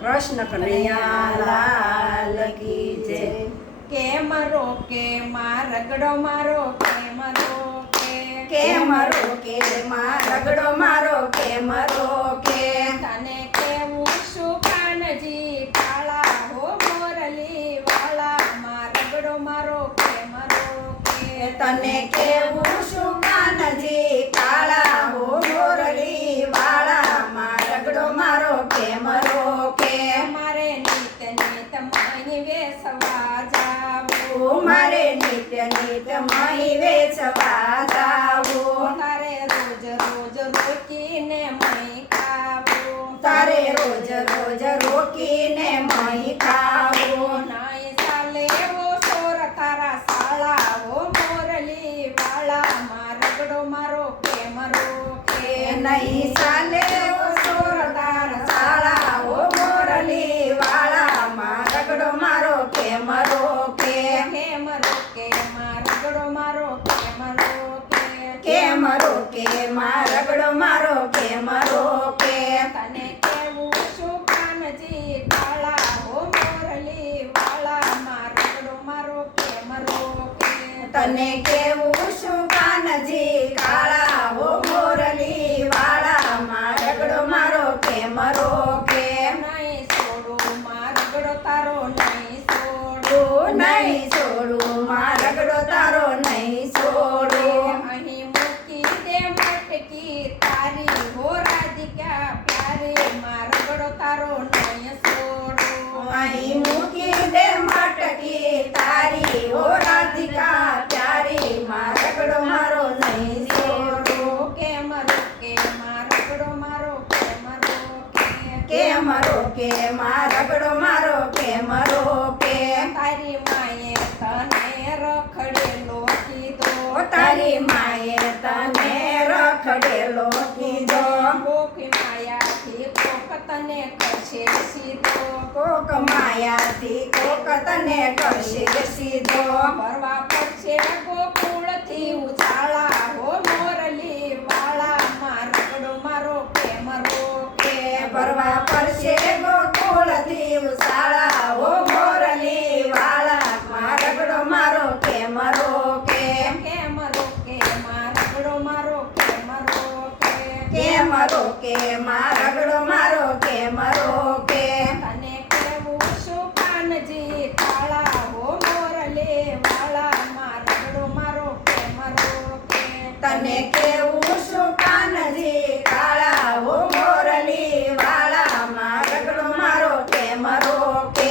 કૃષ્ણ કનૈયા લાલ કી જય। કેમ રોકે માં રગડો મારો કેમ રોકે કેમ રોકે માં રગડો મારો કેમ રોકે તને કેવું શું કાનજી કાળા હો મોરલી વાળા માં રગડો મારો કેમ રોકે તને કેવું શું કાનજી કાળા હો મોરલી વાળા માં રગડો મારો કેમ રોકે મારે નિત નિત મહી વેસવા જાવું મારે નિત્ય નિત્ય મહી વેચવા જાવું તારે રોજ રોજ રોકીને મહી ખાવું તારે રોજ રોજ રોકીને મહી ખાવું નાય ચાલે એવો સોર તારા સાળા હો મોરલી વાળા માં રગડો મારો કેમ રોકે નહીં ચાલે ઓ સોર તાર સાળા ઓ મોરલી વાળા માં રગડો મારો કેમ રોકે કેમ રોકે માં રગડો મારો કેમ રોકે કેમ રોકે માં રગડો મારો કેમ રોકે તને કેવું શું કાનજી કાળા હો મોરલી વાળા માં રગડો મારો કેમ રોકે તને કેવું શું કાનજી કાળા હો મોરલી વાળા માં રગડો મારો કેમ રોકે નહીં છોડું માં રગડો તારો નહીં છોડું નહીં છોડું માં રગડો તારો નહીં છોડું અહીં મૂકી દે મટકી તારી હો રાધિકા પ્યારી માં રગડો તારો નહીં છોડું અહીં મૂકી દે મટકી તારી ઓ રાધિકા પ્યારી માં રગડો મારો નહીં છોડું કેમ રોકે માં રગડો મારો કેમ રોકે કેમ રોકે માં રગડો મારો કેમ રોકે તારી માએ તને રખડેલો કીધો તારી માએ તને રખડેલો કીધો કોકી માયાથી કોક તને કરશે સીધો કોક માયાથી કોક તને કરશે સીધો ભરવા પડશે ગોકુળથી ઉછાળા હો મોરલી વાળા માં રગડો મારો કેમ રોકે ભરવા પડશે ગોકુળથી ઉસાળા ઓ મોરલી વાળા માં રગડો મારો કેમ રોકે કેમ રોકે માં રગડો મારો કેમ રોકે કેમ રોકે માં રગડો મારો કેમ રોકે તને કેવું શું કાનજી કાળા હો મોરલી વાળા માં રગડો મારો કેમ રોકે તને કેવું શું કાનજી કાળા ઓ મોરલી વાળા માં રગડો મારો કેમ રોકે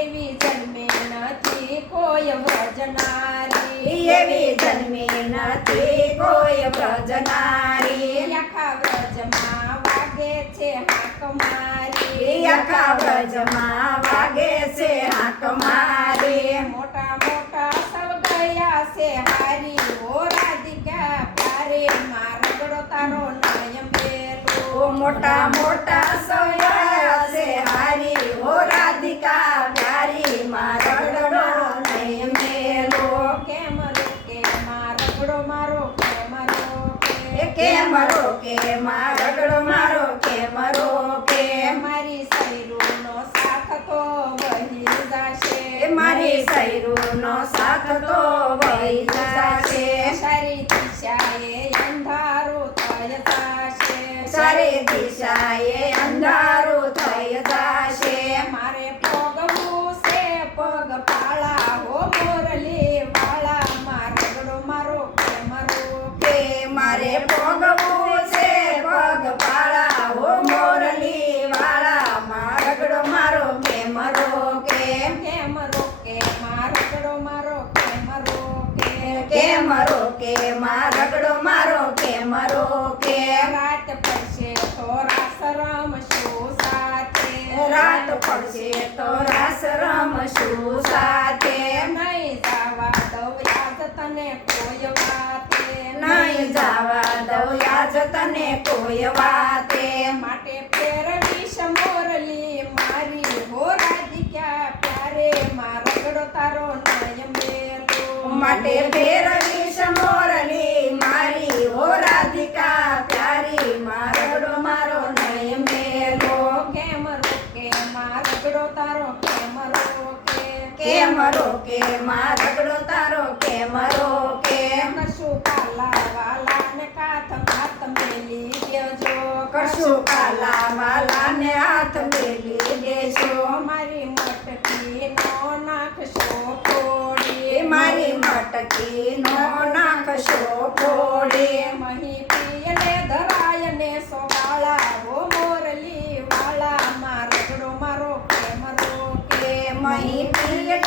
એવી જન્મે નથી કોઈ વ્રજનારી એવી જન્મી નથી કોઈ વ્રજનારી આખા વ્રજમાં વાગે છે હાક મારી આખા વ્રજમાં વાગે છે હાક મારી મોટા મોટા સૌ ગયા છે હારી હો રાધિકા પ્યારે માં રગડો તારો નયન બેલો મોટા મોટા સૌયા છે હારી હો રાધિકા પ્યારી માં રગડો નહીં મેલો કેમ રોકે માં રગડો મારો કેમ રોકે કેમ રોકે માં રગડો મારો કેમ રોકે મારી સૈરુનો સાથ તો વહી જાશે મારી સૈરુનો સાથ તો વહી જાશે સારી દિશાએ અંધારું થઈ જાશે સારી દિશાએ અંધારું થઈ જાશે મારે પગવું છે પગ પાળા હો મોરલી વાળા માં રગડો મારો કેમ રોકે મારે ભોગવું છે પગ પાળા હો મોરલી વાળા માં રગડો મારો કેમ રોકે કેમ રોકે માં રગડો મારો કેમ રોકે કેમ રોકે માં રગડો મારો કેમ રોકે રાત પડશે તો રાસ રમશું સાથે રાત પડશે તો રાસ રમશું સાથે નહીં જવા દઉં યાદ તને કોઈ વાતે નહીં જવા દઉં યાદ તને કોઈ વાતે માટે ફેરવીશ મોરલી મારી હો રાધિકા પ્યારે માં રગડો તારો નયન બેલો માટે ફેરવીશ મોરલી મારી હો રાધિકા પ્યારી માં રગડો મારો નહીં મેલો કેમ રોકે માં રગડો તારો કેમ રોકે કેમ રોકે માં રગડો તારો કેમ રોકે કશું કાલા વાલા ને કાથ હાથ મેલી દેજો કરશું કાલા વાલાને હાથ મેલી દેજો મારી મટકી નો નાખશો ફોડી મારી મટકી નો નાખશો ફોડી મહી પીને ધરાય ને સોગાળા હો મોરલી વાળા માં રગડો મારો કેમ રોકે મહી પીને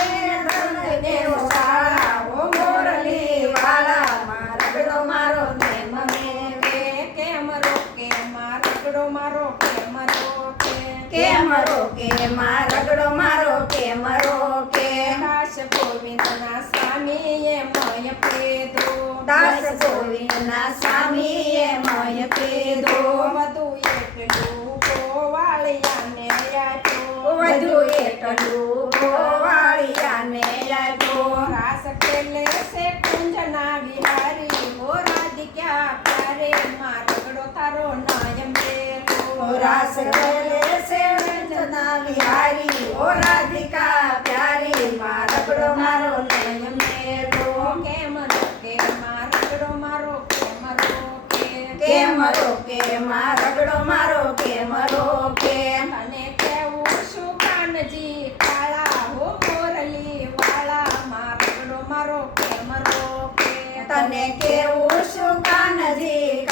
દર્દને ઓસાળા ઓ મોરલી વાળા માં રગડો મારો કેમ મેકે કેમ રોકે માં રગડો મારો કેમ રોકે કેમ રોકે માં રગડો મારો કેમ રોકે દાસ ગોવિંદના સ્વામીએ મય પીધો દાસ ગોવિંદના સ્વામીએ મય પીધો વધુ એટલું ગોવાળિયાને આપ્યો વધુ એટલું ગોવાળિયાને આપ્યો રાસ ખેલે છે કુંજના વિહારી હો રાધિકા પ્યારે માં રગડો તારો નાય મેલો રાસ ગલે છે રંજના વિહારી ઓ રાધિકા પ્યારી માં રગડો મારો નયન મેલો કેમ રોકે માં રગડો મારો કેમ રોકે કેમ રોકે માં રગડો મારો કેમ રોકે અને કેવું શું કાનજી કાળા હો મોરલી વાળા માં રગડો મારો કેમ રોકે તને કેવું શું કાનજી